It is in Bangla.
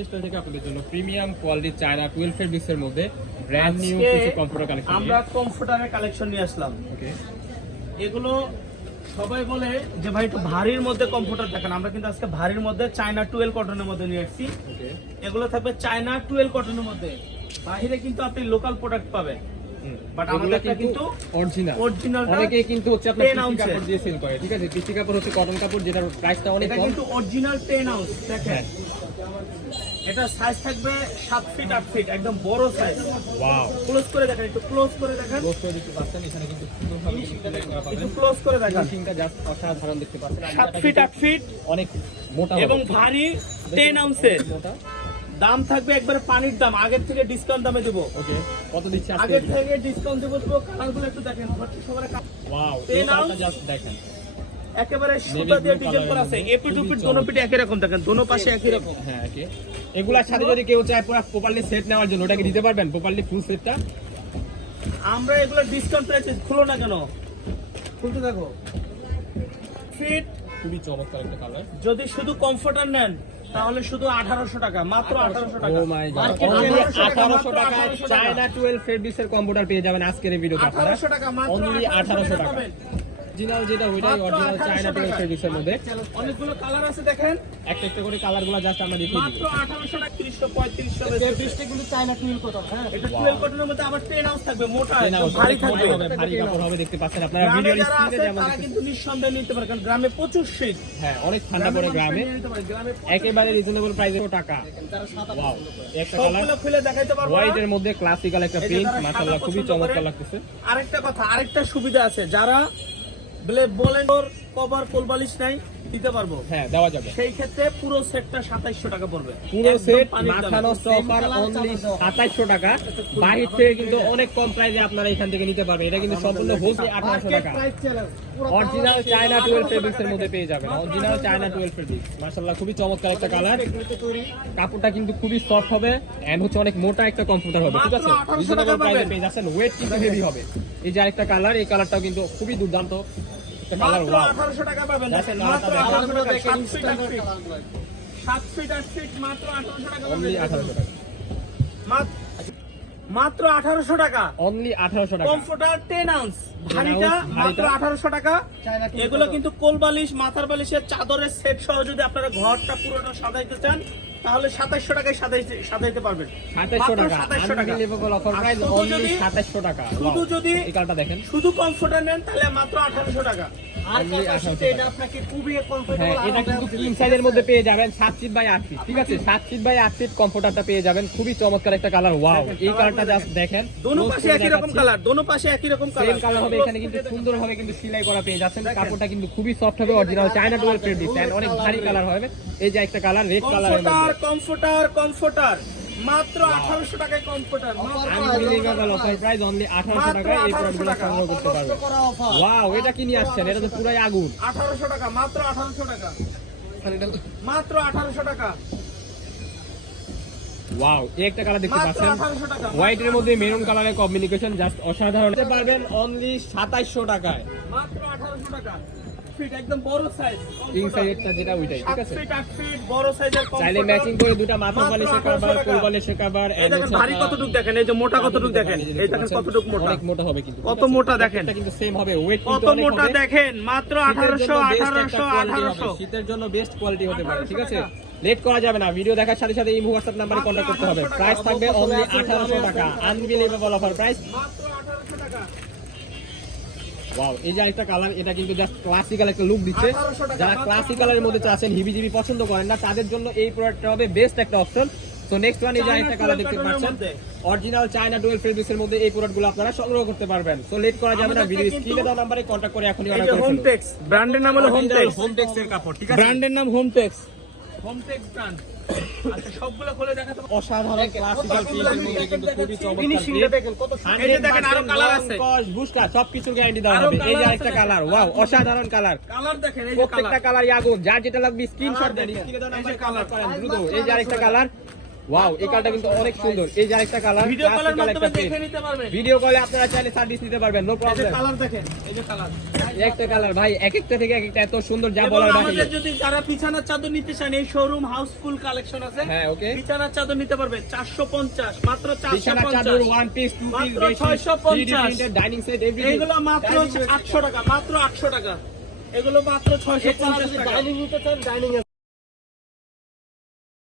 টেক্সটাইল থেকে আপনাদের জন্য প্রিমিয়াম কোয়ালিটি চায়না 12 ফেব্রিক্স এর মধ্যে ব্র্যান্ড নিউ কিছু কম্পিউটার কালেকশন আমরা কমফোর্টারের কালেকশন নিয়ে আসলাম। ওকে এগুলো সবাই বলে যে ভাই একটু ভারীর মধ্যে কমফোর্টার দেখেন। আমরা কিন্তু আজকে ভারীর মধ্যে চায়না টুয়েলভ কটনের মধ্যে নিয়ে আসছি। এগুলো থাকবে চায়না টুয়েলভ কটনের মধ্যে। বাইরে কিন্তু আপনি লোকাল প্রোডাক্ট পাবেন। But আমাদেরটা কিন্তু অরিজিনাল originalটা অনেকেই কিন্তু হচ্ছে আপনার 10 কাপড় দিয়ে সেল করে ঠিক আছে? পিসি কাপড় হচ্ছে কটন কাপড় যেটার প্রাইসটা অনেক কম। কিন্তু অরিজিনাল টেন আউন্স দেখেন। এটা সাইজ থাকবে সাত ফিট আট ফিট একদম বড় সাইজ ওয়াও ক্লোজ করে দেখেন একটু ক্লোজ করে দেখেন। ক্লোজ করে দেখতে পাচ্ছেন এখানে কিন্তু সুন্দরভাবে ডিসপ্লে করা একটু ক্লোজ করে দেখেন। ফিনিশিংটা জাস্ট অসাধারণ দেখতে পাচ্ছেন। আর ফিট কিন্তু ফিট অনেক মোটা এবং ভারী টেন আউন্সের দাম থাকবে একবারে পানির দাম। আগের থেকে ডিসকাউন্ট দামে দেবো। ওকে কত দিচ্ছে আগের থেকে ডিসকাউন্ট দেবো দেবো কালারগুলো একটু দেখেন। সবার ওয়াও এই কালারটা জাস্ট দেখেন। একেবারে সুতা দিয়ে ডিজাইন করা আছে। এপিট খুবই উপিট দোনো পিঠে একই রকম দেখেন দোনো পাশে একই রকম। হ্যাঁ ওকে এগুলার সাথে যদি কেউ চায় পুরো প্রপারলি সেট নেওয়ার জন্য ওটাকে দিতে পারবেন? প্রপারলি ফুল সেটটা আমরা এগুলো ডিসকাউন্ট প্রাইসে খুলো না কেন? খুলতে দেখো ফিট খুবই চমৎকার একটা কালার যদি শুধু কমফোর্টার নেন তাহলে শুধু আঠারোশো টাকা মাত্র আঠারোশো টাকা ও মাই গড 1800 1800 টাকা, 1800। চায়না 12 ফেব্রিক্সের কম্পিউটার পেয়ে যাবেন আজকের এই ভিডিওতে আপনারা 1800 টাকা মাত্র 1800 টাকা। অরিজিনাল যেটা ওইটাই অরিজিনাল 1800 চায়না 12 টাকা। মধ্যে। অনেকগুলো কালার আছে দেখেন। একটা একটা করে কালারগুলো জাস্ট আমরা দেখিয়ে মাত্র দিব আঠারোশো টাকা তিরিশশো পঁয়ত্রিশশো কিন্তু চায়না টুয়েল কটন হ্যাঁ? এটা টুয়েল কটনের মধ্যে আবার টেন আউন্স থাকবে মোটা। এই নাও, একদম ভারী থাকবে। ভারী কাপড় হবে দেখতে পাচ্ছেন আপনারা গ্রামে ভিডিওর স্ক্রিনে যেমন তারা কিন্তু নিঃসন্দেহে নিতে পারে কারণ গ্রামে প্রচুর শীত হ্যাঁ অনেক ঠান্ডা পড়ে গ্রামে। একেবারে রিজনেবল প্রাইসে টাকা। ওয়াও একটা কালার খুলে দেখাইতে পারব হোয়াইট এর মধ্যে ক্লাসিক্যাল একটা প্রিন্ট মাশাআল্লাহ খুবই চমৎকার লাগতেছে। আরেকটা কথা আরেকটা সুবিধা আছে যারা বলে বলেন ওর কভার কোলবালিশ নাই দিতে পারব। হ্যাঁ দেওয়া যাবে। সেই ক্ষেত্রে পুরো সেটটা সাতাইশশো টাকা পড়বে। পুরো সেট মাখানো স্টপার অনলি সাতাইশশো টাকা। বাহির থেকে কিন্তু অনেক কম প্রাইসে আপনারা এখান থেকে নিতে পারবেন। এটা কিন্তু সম্পূর্ণ টাকা। অরিজিনাল চায়না টুয়েলভ ফেব্রিক্স এর মধ্যে পেয়ে যাবেন। অরিজিনাল চায়না টুয়েলভ ফেব্রিক্স মার্শাল্লাহ খুবই চমৎকার একটা কালার কাপড়টা কিন্তু খুবই সফট হবে। এন্ড হচ্ছে অনেক মোটা একটা কম্পিউটার হবে। ঠিক আছে? রিজনেবল প্রাইসে পেয়ে যাচ্ছেন। ওয়েট কিন্তু হেভি হবে। এই যে আরেকটা কালার এই কালারটাও কিন্তু খুবই দুর্দান্ত। কালার মাত্র ওয়াও আঠারোশো টাকা পাবেন। মাত্র ফিট ফিট ফিট মাত্র অনলি পাবেন। আঠারোশো টাকা। মাত- মাত্র আঠারোশো টাকা। অনলি আঠারোশো টাকা। কমফোর্টার টেন আউন্স ভারীটা মাত্র ভারীটা। আঠারোশো টাকা। এগুলো কিন্তু কোল বালিশ মাথার বালিশের চাদরের সেট সহ যদি আপনারা ঘরটা পুরোটা সাজাইতে চান তাহলে সাতাইশশো টাকায় সাজাইতে সাজাইতে পারবেন। সাতাইশশো মাত্র টাকা। 2700 টাকা। অফার প্রাইস শুধু যদি- সাতাইশশো টাকা। শুধু যদি এই কালারটা দেখেন। শুধু কমফোর্টার নেন তাহলে মাত্র আঠারোশো টাকা। আর Only 1800 ক্যাপাসিটি এটা খুবই হ্যাঁ কমফোর্টেবল এটা কিন্তু কিং সাইজের মধ্যে পেয়ে যাবেন। সাত ফিট বাই আট ফিট ঠিক আছে? সাত ফিট বাই আট ফিট কমফোর্টারটা পেয়ে যাবেন। খুবই চমৎকার একটা কালার ওয়াও এই কালারটা জাস্ট দেখেন। দোনো পাশে একই রকম কালার দোনো পাশে একই রকম কালার কালার হবে এখানে কিন্তু সুন্দর ভাবে কিন্তু সেলাই করা পেয়ে যাচ্ছেন। কাপড়টা কিন্তু খুবই সফট হবে অরিজিনাল চায়না টুয়েলভ অনেক ভারী কালার হবে। এই যে একটা কালার রেড মধ্যে। কমফোর্টার কমফোর্টার মাত্র আঠারোশো টাকায় comforter unbelievable offer price only আঠারোশো টাকায় এই প্রোডাক্টগুলো সংগ্রহ করতে পারবেন ওয়াও এটা কি নিয়ে আসছেন? এটা তো পুরাই আগুন। আঠারোশো টাকা মাত্র আঠারোশো টাকা। মাত্র আঠারোশো টাকা। ওয়াও একটা কালার দেখতে পাচ্ছেন। হোয়াইট এর মধ্যে মেরুন কালারের কমিউনিকেশন জাস্ট অসাধারণ। পারবেন অনলি সাতাইশশো টাকায়। মাত্র আঠারোশো টাকা। ফিট একদম বড় সাইজ কিং সাইজটা যেটা ওইটাই ঠিক আছে? ফিট আট ফিট বড় সাইজের চাইলে ম্যাচিং করে দুটো মাথা মাত্র বালিশের 1800 কাভার টাকা। কোল বালিশের কাভার এই দেখেন ভারী কতটুক দেখেন এই যে মোটা কতটুক দেখেন এই দেখেন কতটুক মোটা। অনেক মোটা হবে কিন্তু কত মোটা দেখেন। কিন্তু সেম হবে ওয়েট কত মোটা দেখেন মাত্র শীতের জন্য বেস্ট কোয়ালিটি হতে পারে ঠিক আছে? লেট করা যাবে না ভিডিও দেখার সাথে সাথে এই হোয়াটসঅ্যাপ নাম্বারে কন্ট্যাক্ট করতে হবে। প্রাইস থাকবে অনলি আঠারোশো টাকা। আনবিলিভেবল অফার প্রাইস মাত্র টাকা। ওয়াও এই যে আরেকটা কালার এটা কিন্তু জাস্ট ক্লাসিক্যাল একটা লুক দিচ্ছে। যারা ক্লাসিক্যালের মধ্যে চাচ্ছেন হিবিজিবি পছন্দ করেন না তাদের জন্য এই প্রোডাক্টটা হবে বেস্ট একটা অপশন তো নেক্সট ওয়ান এই যে আরেকটা কালার দেখতে পাচ্ছেন অরিজিনাল চায়না ডুয়েল ফেব্রিক্স এর মধ্যে এই প্রোডাক্টগুলো আপনারা সংগ্রহ করতে পারবেন। তো লেট করা যাবে না ভিডিও স্ক্রিনে দেওয়া নম্বরে কন্টাক্ট করে এখনই অর্ডার যে করে হোম ফেলুন। টেক্স ব্র্যান্ডের নাম হলো হোম টেক্স হোম টেক্সের কাপড় ঠিক আছে? ব্র্যান্ডের নাম হোম টেক্স হোম আচ্ছা সবগুলো খুলে দেখাতে অসাধারণ ক্লাসিক্যাল প্রিন্টের কিন্তু খুবই চমৎকার। দেখেন কত সুন্দর। এই যে দেখেন আরও কালার আছে। বুস্টার সবকিছুর গ্যারান্টি দেওয়া হবে। এই যে আরেকটা কালার ওয়াও অসাধারণ কালার কালার দেখেন এই যে প্রত্যেকটা কালার আগুন যার যেটা লাগবে স্ক্রিনশট দেন স্ক্রিনে দেওয়া এই যে কালার করেন দ্রুত। এই যে আরেকটা কালার ওয়াও এই কালারটা কিন্তু অনেক সুন্দর। এই যে আরেকটা কালার ভিডিও কলের মাধ্যমে দেখে নিতে পারবেন। ভিডিও কলে আপনারা চাইলে সার্ভিস নিতে পারবেন নো প্রবলেম কালার দেখেন এই যে কালার একটা কালার ভাই এক একটা থেকে এক একটা এত সুন্দর যা এবং বলার আমাদের যদি যারা বিছানার চাদর নিতে চান এই শোরুম হাউসফুল কালেকশন আছে। হ্যাঁ ওকে বিছানার চাদর নিতে পারবেন চারশো পঞ্চাশ মাত্র চারশো বিছানা চাদর পঞ্চাশ ওয়ান পিস টু পিস মাত্র 650 ডাইনিং সেট এভরিথিং এইগুলো মাত্র আটশো টাকা মাত্র আটশো টাকা। এগুলো মাত্র ছয়শো পঞ্চাশ টাকা।